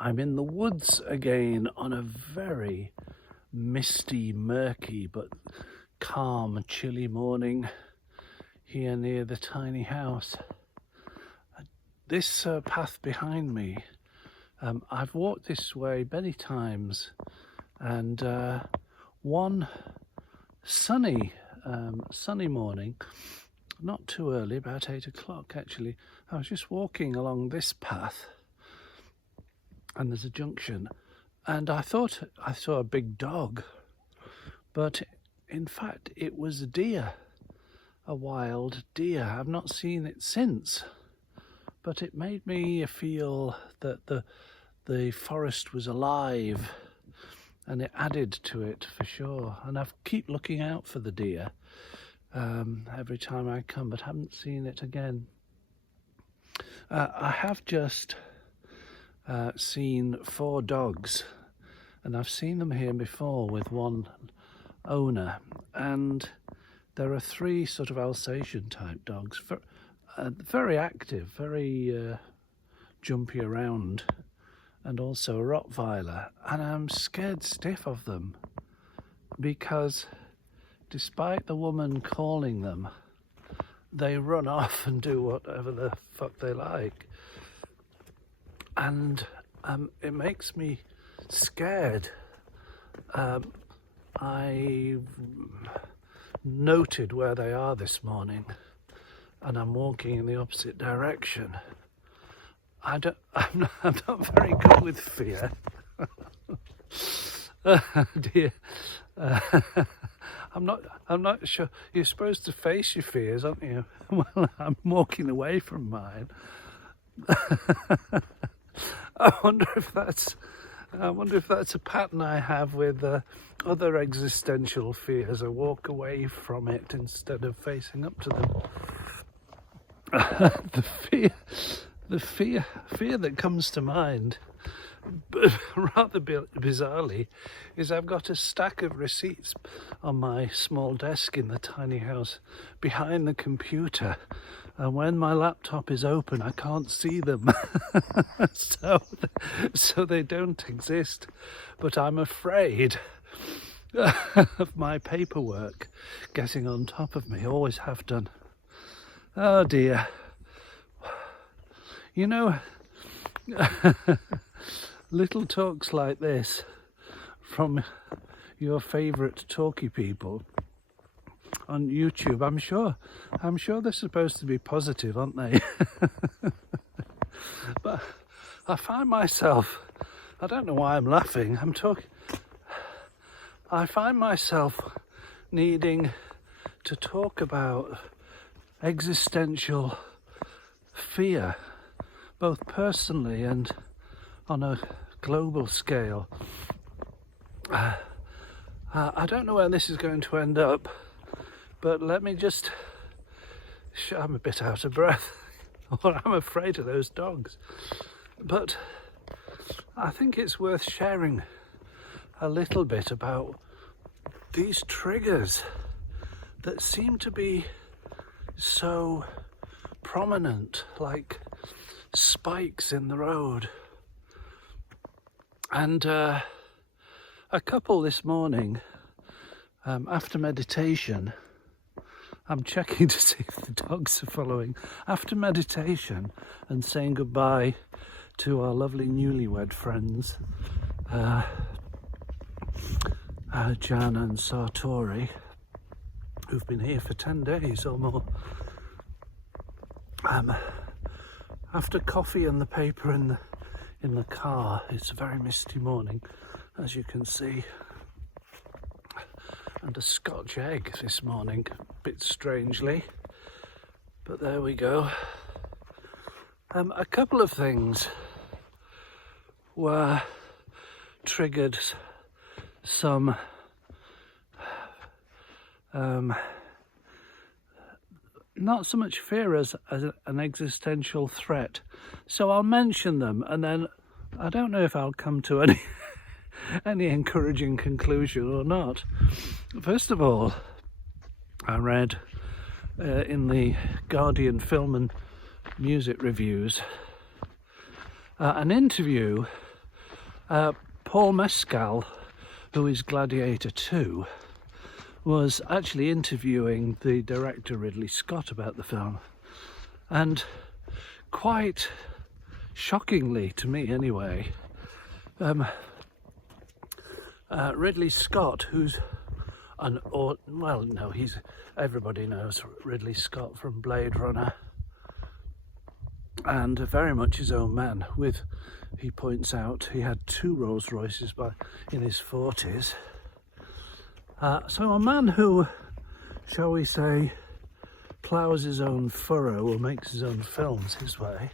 I'm in the woods again on a very misty, murky but calm, chilly morning here near the tiny house. This path behind me, I've walked this way many times, and one sunny morning, not too early, about 8 o'clock actually, I was just walking along this path, and there's a junction, and I thought I saw a big dog, but in fact it was a deer, a wild deer. I've not seen it since, but it made me feel that the forest was alive, and it added to it for sure. And I keep looking out for the deer every time I come, but haven't seen it again. I have just seen 4 dogs, and I've seen them here before with one owner, and there are 3 sort of Alsatian type dogs, very active, very jumpy around, and also a Rottweiler, and I'm scared stiff of them because despite the woman calling them, they run off and do whatever the fuck they like. And it makes me scared. I noted where they are this morning, and I'm walking in the opposite direction. I'm not very good with fear. Dear. I'm not sure. You're supposed to face your fears, aren't you? Well, I'm walking away from mine. I wonder if that's a pattern I have with other existential fears. I walk away from it instead of facing up to them. The fear that comes to mind, but rather bizarrely, is I've got a stack of receipts on my small desk in the tiny house behind the computer, and when my laptop is open I can't see them. so they don't exist, but I'm afraid of my paperwork getting on top of me, always have done. Oh dear. You know, little talks like this from your favourite talky people on YouTube, I'm sure they're supposed to be positive, aren't they? But I find myself, I don't know why I'm laughing, I find myself needing to talk about existential fear, both personally and on a global scale. I don't know where this is going to end up, but let me just, I'm a bit out of breath, or I'm afraid of those dogs. But I think it's worth sharing a little bit about these triggers that seem to be so prominent, like spikes in the road. And a couple this morning, after meditation, I'm checking to see if the dogs are following. After meditation and saying goodbye to our lovely newlywed friends, Jan and Sartori, who've been here for 10 days or more. After coffee and the paper in the car, it's a very misty morning, as you can see, and a Scotch egg this morning, a bit strangely, but there we go. A couple of things were triggered some not so much fear as an existential threat. So I'll mention them, and then I don't know if I'll come to any encouraging conclusion or not. First of all, I read in the Guardian film and music reviews an interview Paul Mescal, who is Gladiator 2, was actually interviewing the director Ridley Scott about the film, and quite shockingly to me anyway, Ridley Scott, who's everybody knows Ridley Scott from Blade Runner, and very much his own man. He points out he had 2 Rolls Royces in his 40s. So a man who, shall we say, ploughs his own furrow or makes his own films his way.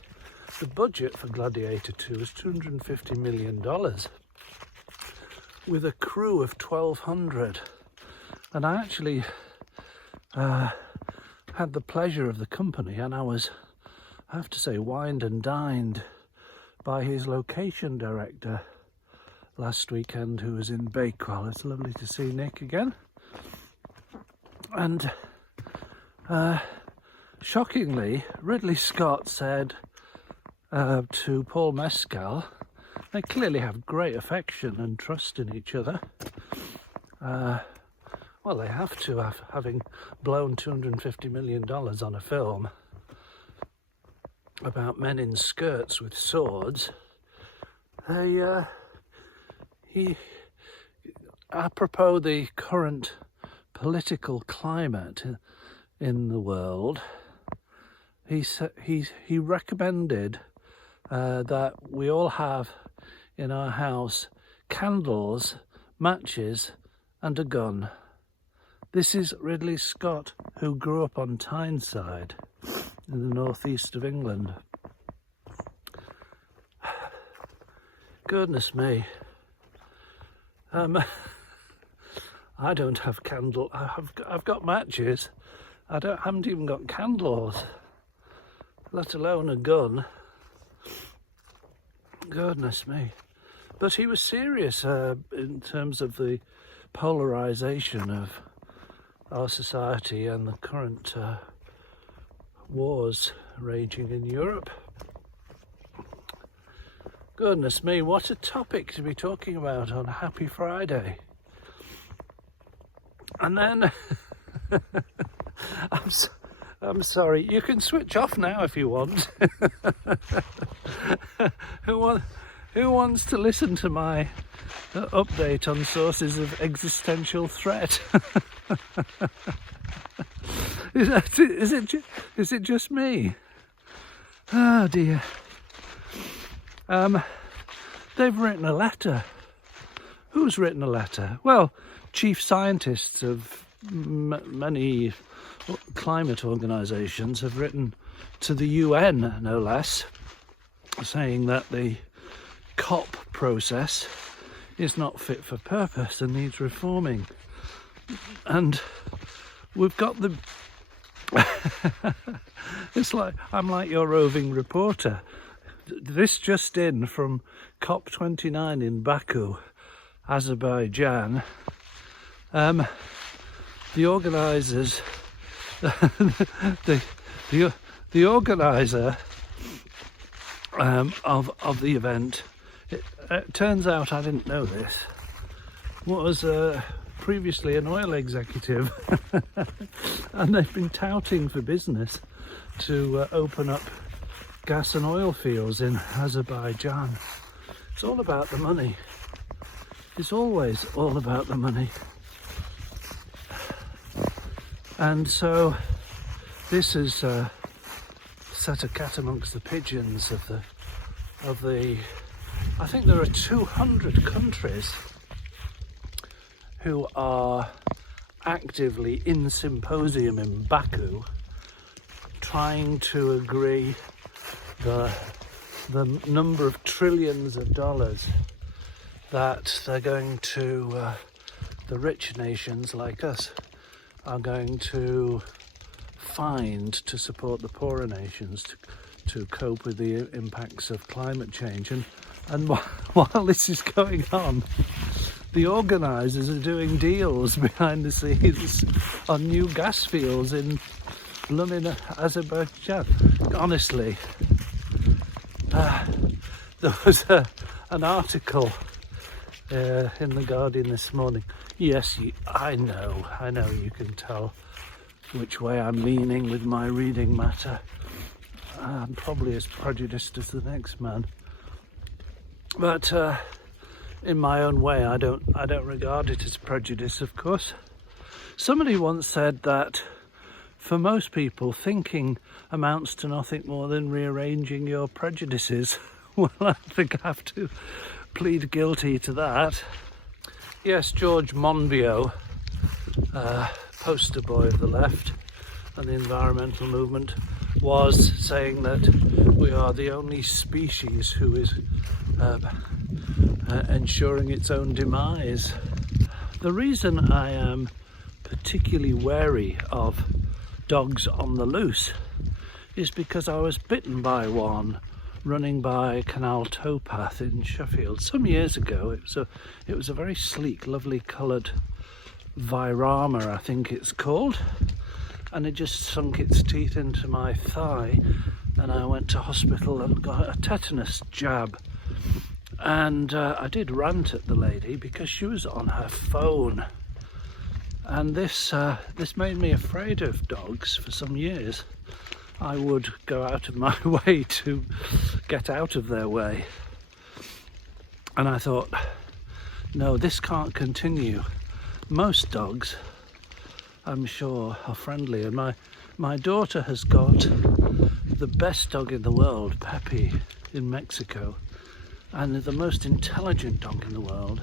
The budget for Gladiator 2 is $250 million, with a crew of 1,200. And I actually had the pleasure of the company, and I have to say, wined and dined by his location director last weekend, who was in Bakewell. It's lovely to see Nick again. And shockingly, Ridley Scott said to Paul Mescal, they clearly have great affection and trust in each other. Well, they have to, having blown $250 million on a film about men in skirts with swords. Apropos the current political climate in the world, he recommended that we all have in our house candles, matches, and a gun. This is Ridley Scott, who grew up on Tyneside in the northeast of England. Goodness me. I don't have candle. I've got matches. Haven't even got candles, let alone a gun. Goodness me. But he was serious in terms of the polarization of our society and the current wars raging in Europe. Goodness me, what a topic to be talking about on Happy Friday. And then, I'm sorry, you can switch off now if you want. Who wants to listen to my update on sources of existential threat? Is it just me? Oh dear. They've written a letter. Who's written a letter? Well, chief scientists of many climate organisations have written to the UN, no less, saying that the COP process is not fit for purpose and needs reforming. And we've got the I'm like your roving reporter. This just in from COP29 in Baku, Azerbaijan. The organisers, the organiser of the event, it turns out, I didn't know this, was previously an oil executive, and they've been touting for business to open up gas and oil fields in Azerbaijan. It's all about the money. It's always all about the money. And so this is set a cat amongst the pigeons of the I think there are 200 countries who are actively in symposium in Baku trying to agree the number of trillions of dollars that they're going to, the rich nations like us, are going to find to support the poorer nations to cope with the impacts of climate change. And while this is going on, the organisers are doing deals behind the scenes on new gas fields in blooming Azerbaijan. Honestly, there was a an article in the Guardian this morning. Yes, I know you can tell which way I'm leaning with my reading matter. I'm probably as prejudiced as the next man, but in my own way, I don't regard it as prejudice, of course. Somebody once said that for most people, thinking amounts to nothing more than rearranging your prejudices. Well, I think I have to plead guilty to that. Yes, George Monbiot, poster boy of the left and the environmental movement, was saying that we are the only species who is ensuring its own demise. The reason I am particularly wary of dogs on the loose is because I was bitten by one running by Canal Towpath in Sheffield some years ago. It was a very sleek, lovely coloured Virama, I think it's called, and it just sunk its teeth into my thigh, and I went to hospital and got a tetanus jab. And I did rant at the lady because she was on her phone, and this made me afraid of dogs for some years. I would go out of my way to get out of their way, and I thought, no, this can't continue. Most dogs, I'm sure, are friendly, and my daughter has got the best dog in the world, Pepe, in Mexico, and the most intelligent dog in the world,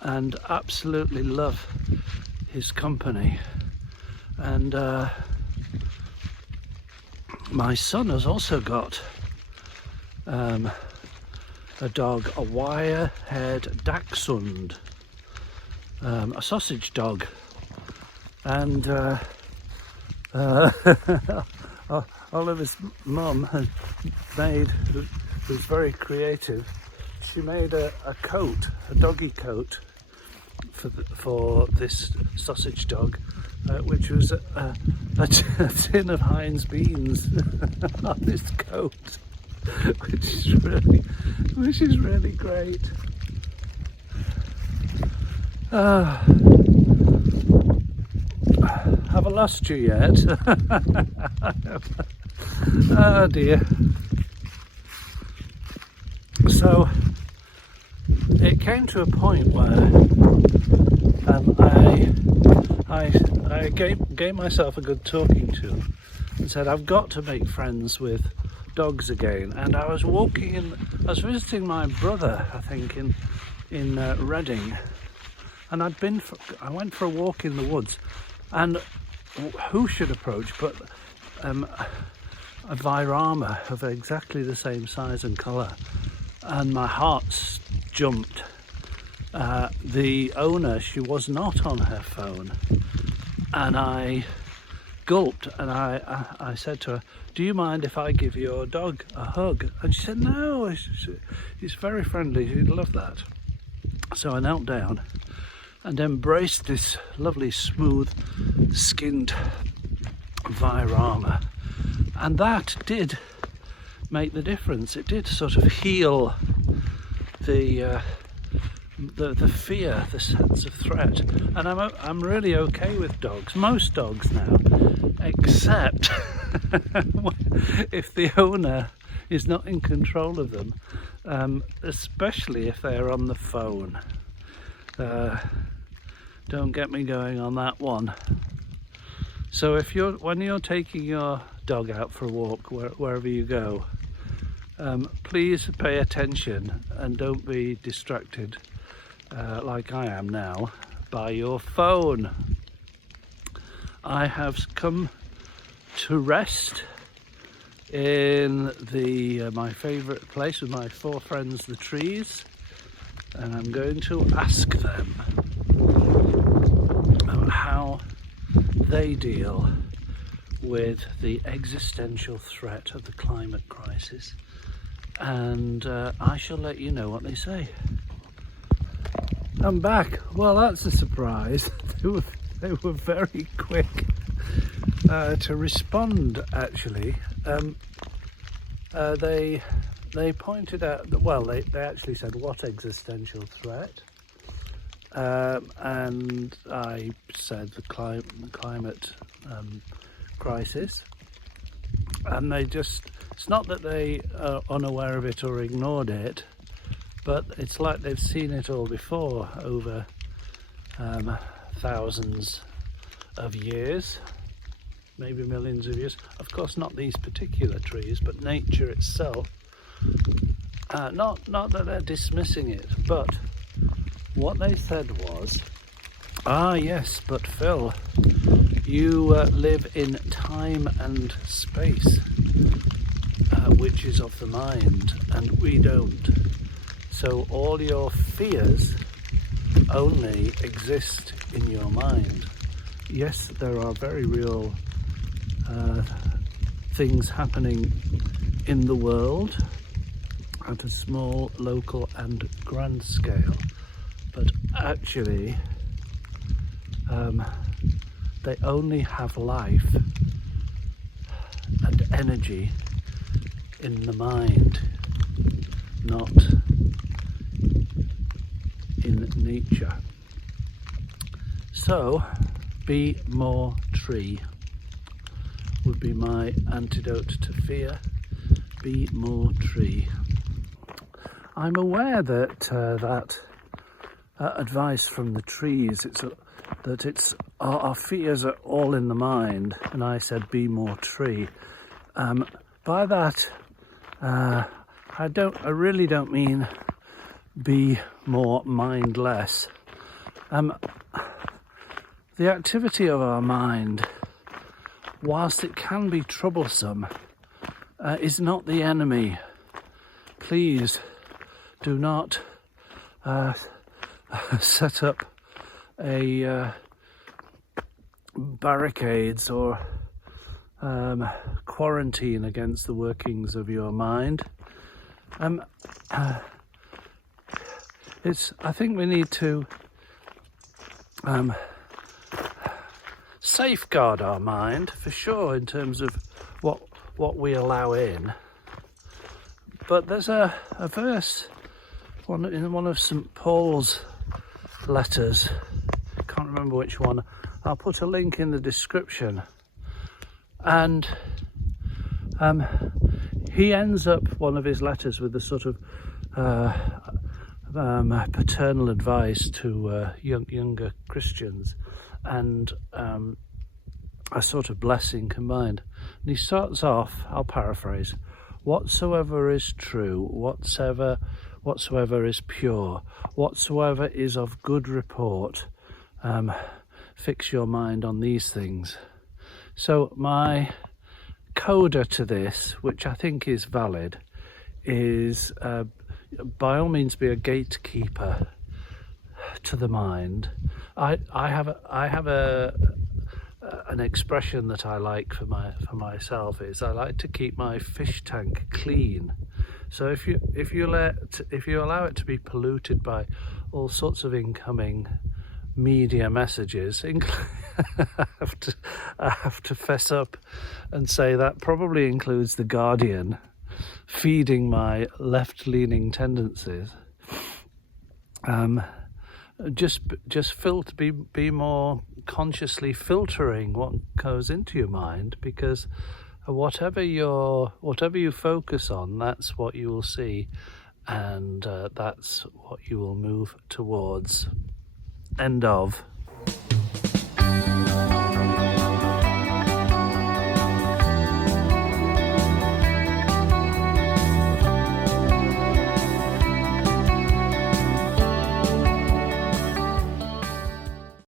and absolutely love his company. And my son has also got a dog, a wire-haired dachshund, a sausage dog, and Oliver's mum had made, who's very creative, she made a coat, a doggy coat for this sausage dog, which was a tin of Heinz beans on this coat, which is really great. Have I lost you yet? Oh dear. So it came to a point where I gave myself a good talking to and said, I've got to make friends with dogs again. And I was visiting my brother, I think, in Reading, and I went for a walk in the woods, and who should approach but a Virama of exactly the same size and colour, and my heart jumped. The owner, she was not on her phone, and I gulped, and I said to her, do you mind if I give your dog a hug? And she said, no, he's very friendly, he'd love that. So I knelt down and embraced this lovely smooth skinned Virama, and that did make the difference. It did sort of heal the fear, the sense of threat. And I'm really okay with dogs, most dogs now, except if the owner is not in control of them, especially if they're on the phone. Don't get me going on that one. So when you're taking your dog out for a walk, wherever you go, please pay attention and don't be distracted like I am now by your phone. I have come to rest in my favourite place with my 4 friends, the trees, and I'm going to ask them how they deal with the existential threat of the climate crisis, and I shall let you know what they say. I'm back. Well, that's a surprise. They were very quick to respond, actually. They they pointed out that, well, they actually said, what existential threat? And I said the climate crisis. And they just, it's not that they are unaware of it or ignored it, but it's like they've seen it all before over thousands of years, maybe millions of years. Of course, not these particular trees, but nature itself. Not that they're dismissing it, but what they said was, yes, but Phil, you live in time and space, which is of the mind, and we don't. So all your fears only exist in your mind. Yes, there are very real things happening in the world at a small, local and grand scale, but actually they only have life and energy in the mind, not in nature. So, be more tree would be my antidote to fear. Be more tree. I'm aware that that advice from the trees, that our fears are all in the mind, and I said be more tree. By that, I really don't mean be more mindless. The activity of our mind, whilst it can be troublesome, is not the enemy. Please do not set up a barricades or quarantine against the workings of your mind. I think we need to safeguard our mind for sure in terms of what we allow in. But there's a verse in one of St. Paul's letters, can't remember which one, I'll put a link in the description, and he ends up one of his letters with a sort of paternal advice to younger Christians, and a sort of blessing combined. And he starts off, I'll paraphrase, whatsoever is true, whatsoever is pure, whatsoever is of good report, fix your mind on these things. So my coda to this, which I think is valid, is by all means be a gatekeeper to the mind. I have an expression that I like for myself is I like to keep my fish tank clean. So if you allow it to be polluted by all sorts of incoming media messages, I have to fess up and say that probably includes The Guardian feeding my left-leaning tendencies. Just be more consciously filtering what goes into your mind, because whatever you focus on, that's what you will see, and that's what you will move towards. End of.